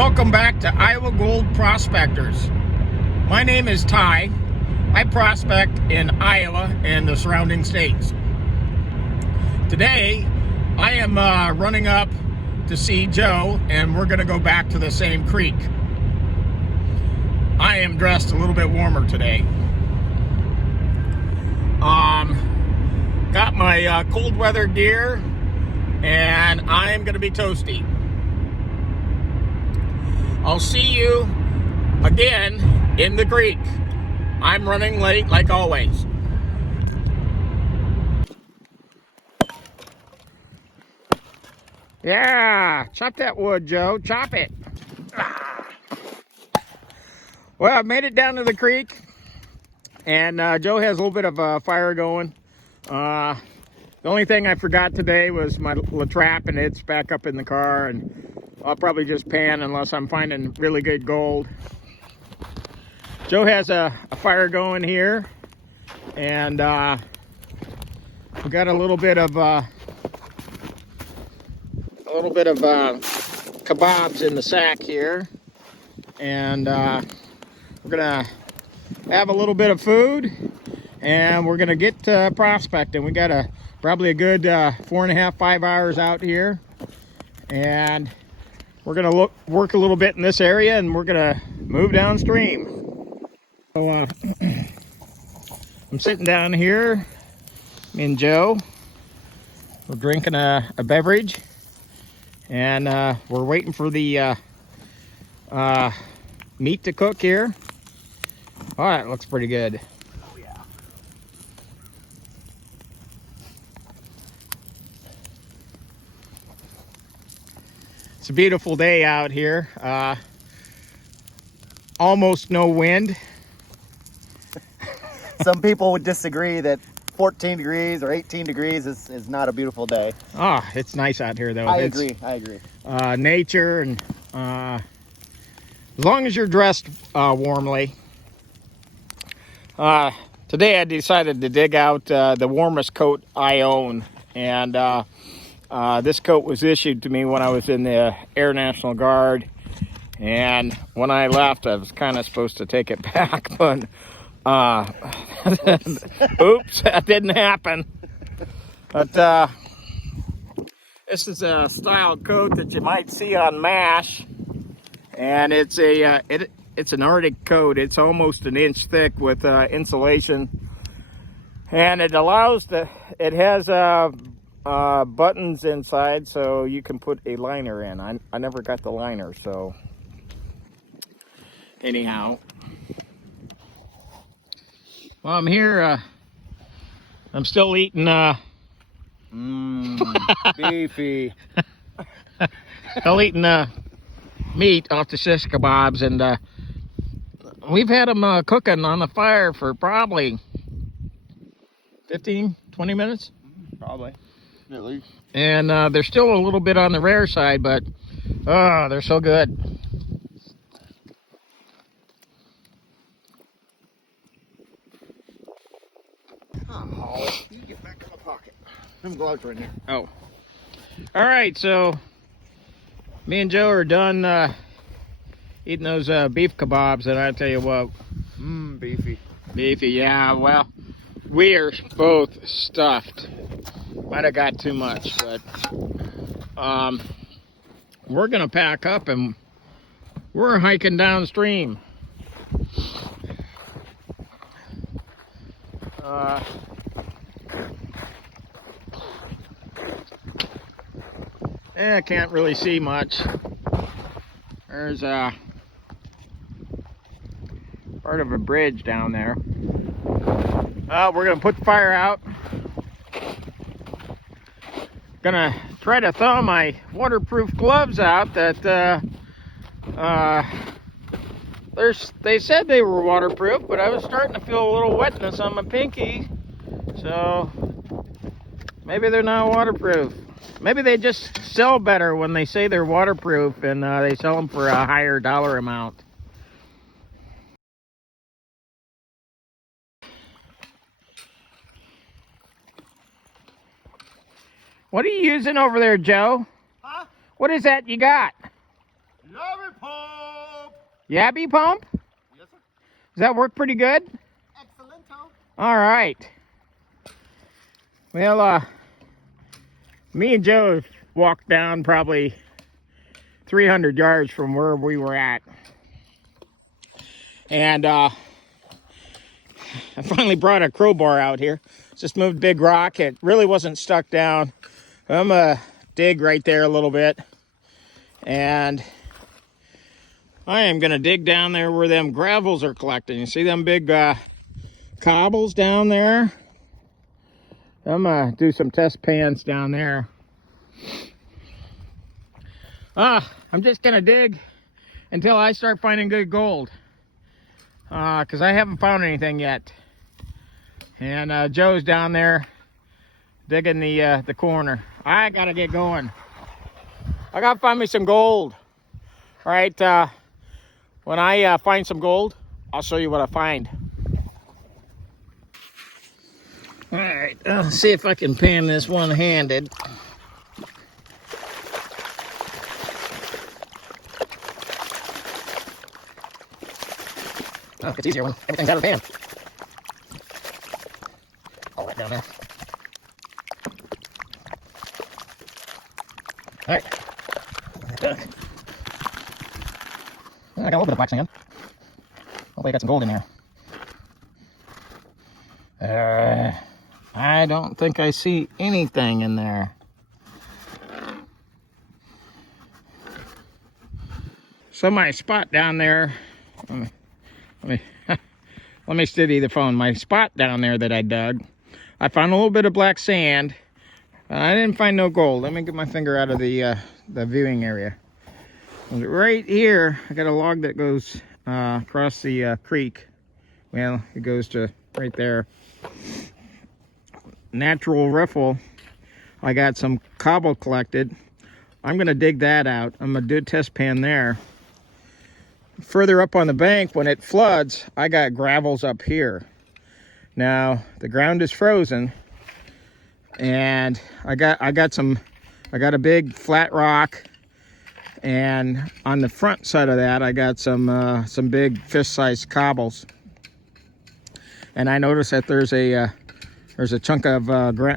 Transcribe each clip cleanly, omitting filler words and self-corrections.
Welcome back to Iowa Gold Prospectors. My name is Ty. I prospect in Iowa and the surrounding states. Today, I am running up to see Joe, and we're going to go back to the same creek. I am dressed a little bit warmer today. Got my cold weather gear, and I am going to be toasty. I'll see you again in the creek. I'm running late like always. Yeah, chop that wood, Joe. Chop it. Well, I made it down to the creek, and Joe has a little bit of a fire going. The only thing I forgot today was my trap, and it's back up in the car, and I'll probably just pan unless I'm finding really good gold. Joe has a fire going here, and we got a little bit of kebabs in the sack here, and we're gonna have a little bit of food, and we're gonna get prospecting. We got probably a good 4.5 to 5 hours out here, and we're gonna work a little bit in this area, and we're gonna move downstream. So I'm sitting down here, me and Joe. We're drinking a beverage, and we're waiting for the meat to cook here. All right, looks pretty good. Oh yeah. It's a beautiful day out here. Almost no wind. Some people would disagree that 14 degrees or 18 degrees is not a beautiful day. Oh, it's nice out here though. I agree. Nature, and as long as you're dressed warmly. Today I decided to dig out the warmest coat I own, and this coat was issued to me when I was in the Air National Guard, and when I left I was kind of supposed to take it back, but oops, that didn't happen. But this is a style coat that you might see on MASH, and it's an Arctic coat. It's almost an inch thick with insulation, and it has buttons inside, so you can put a liner in. I never got the liner, so anyhow. Well, I'm here. I'm still eating Beefy. still eating meat off the shish kebabs, and we've had them cooking on the fire for probably 15, 20 minutes. Probably, at least. And they're still a little bit on the rare side, but they're so good. Oh, you get back in my pocket. Them gloves right there. Oh. All right, so me and Joe are done eating those beef kebabs, and I tell you what. Beefy. Beefy, yeah, well, we are both stuffed. Might have got too much, but we're gonna pack up and we're hiking downstream. I can't really see much. There's a part of a bridge down there. We're gonna put the fire out. Gonna try to thaw my waterproof gloves out that they said they were waterproof, but I was starting to feel a little wetness on my pinky, so maybe they're not waterproof. Maybe they just sell better when they say they're waterproof, and they sell them for a higher dollar amount. What are you using over there, Joe? Huh? What is that you got? Yabbie. Yabbie pump? Yes, sir. Does that work pretty good? Excellento. All right. Well, me and Joe walked down probably 300 yards from where we were at. And I finally brought a crowbar out here. Just moved a big rock. It really wasn't stuck down. I'm going to dig right there a little bit. And I am going to dig down there where them gravels are collecting. You see them big cobbles down there? I'm going to do some test pans down there. I'm just going to dig until I start finding good gold. Because I haven't found anything yet. And Joe's down there digging the corner. I got to get going. I got to find me some gold. All right, when I find some gold, I'll show you what I find. All right, let's see if I can pan this one-handed. Oh, it's easier when everything's out of the pan. All that down there. All right. I got a little bit of black sand. Hopefully I got some gold in there. I don't think I see anything in there. So my spot down there, let me steady the phone. My spot down there that I dug, I found a little bit of black sand. I didn't find no gold. Let me get my finger out of the viewing area. Right here, I got a log that goes across the creek. Well, it goes to right there. Natural riffle. I got some cobble collected. I'm gonna dig that out. I'm gonna do a test pan there. Further up on the bank, when it floods, I got gravels up here. Now the ground is frozen, and I got a big flat rock. And on the front side of that, I got some big fist-sized cobbles. And I noticed that there's a chunk of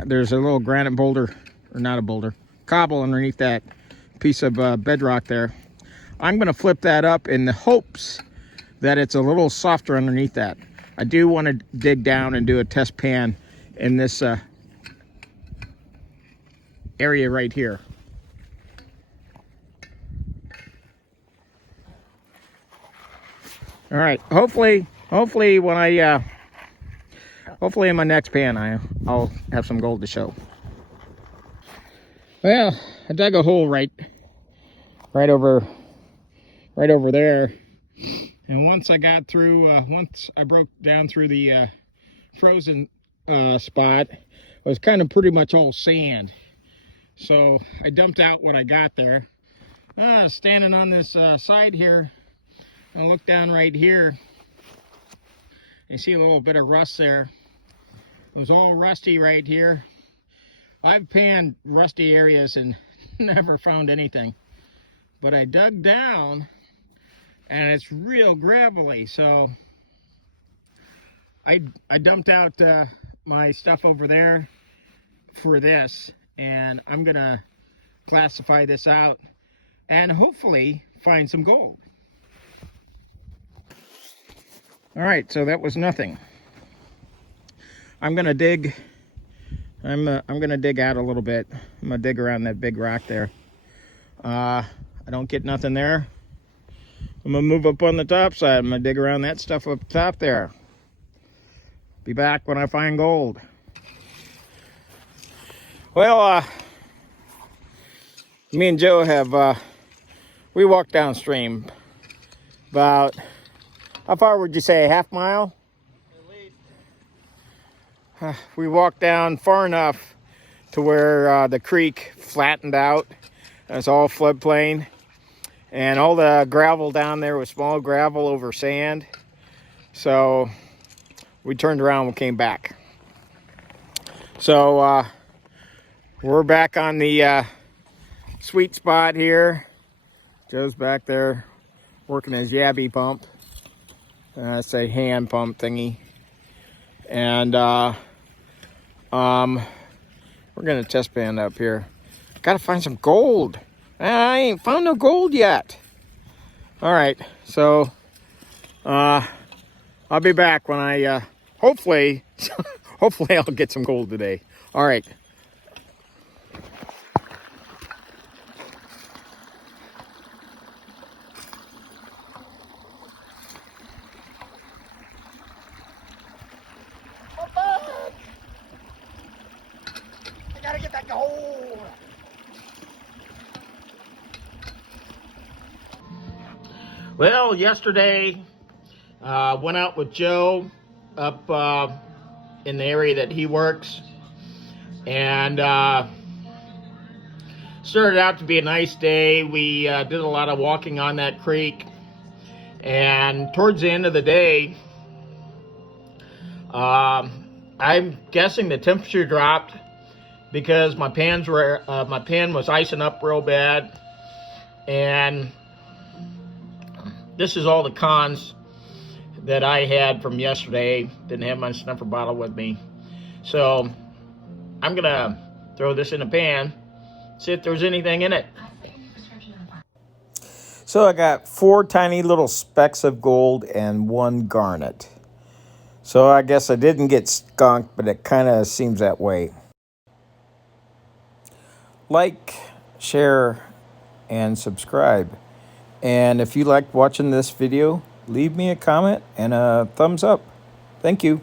there's a little granite boulder, or not a boulder, cobble underneath that piece of bedrock there. I'm going to flip that up in the hopes that it's a little softer underneath that. I do want to dig down and do a test pan in this area right here. All right, hopefully when hopefully in my next pan I'll have some gold to show. Well, I dug a hole right over there, and once I got through, once I broke down through the frozen spot, it was kind of pretty much all sand. So I dumped out what I got there. Standing on this side here, I look down right here. You see a little bit of rust there. It was all rusty right here. I've panned rusty areas and never found anything. But I dug down and it's real gravelly. So I dumped out my stuff over there for this. And I'm gonna classify this out and hopefully find some gold. All right, so that was nothing. I'm gonna dig. I'm gonna dig out a little bit. I'm gonna dig around that big rock there. I don't get nothing there. I'm gonna move up on the top side. I'm gonna dig around that stuff up top there. Be back when I find gold. Well, me and Joe have we walked downstream about. How far would you say? Half mile? At least. We walked down far enough to where the creek flattened out. It's all floodplain. And all the gravel down there was small gravel over sand. So we turned around and came back. So we're back on the sweet spot here. Joe's back there working his Yabbie pump. It's a hand pump thingy. And we're gonna test band up here. Gotta find some gold. I ain't found no gold yet. All right, so I'll be back when I hopefully I'll get some gold today. All right. I gotta get that gold. Well, yesterday went out with Joe up in the area that he works, and started out to be a nice day. We did a lot of walking on that creek, and towards the end of the day, I'm guessing the temperature dropped because my pan was icing up real bad, and this is all the cons that I had from yesterday. Didn't have my snuffer bottle with me, so I'm gonna throw this in a pan, see if there's anything in it. So I got 4 tiny little specks of gold and 1 garnet. So I guess I didn't get skunked, but it kind of seems that way. Like, share, and subscribe. And if you liked watching this video, leave me a comment and a thumbs up. Thank you.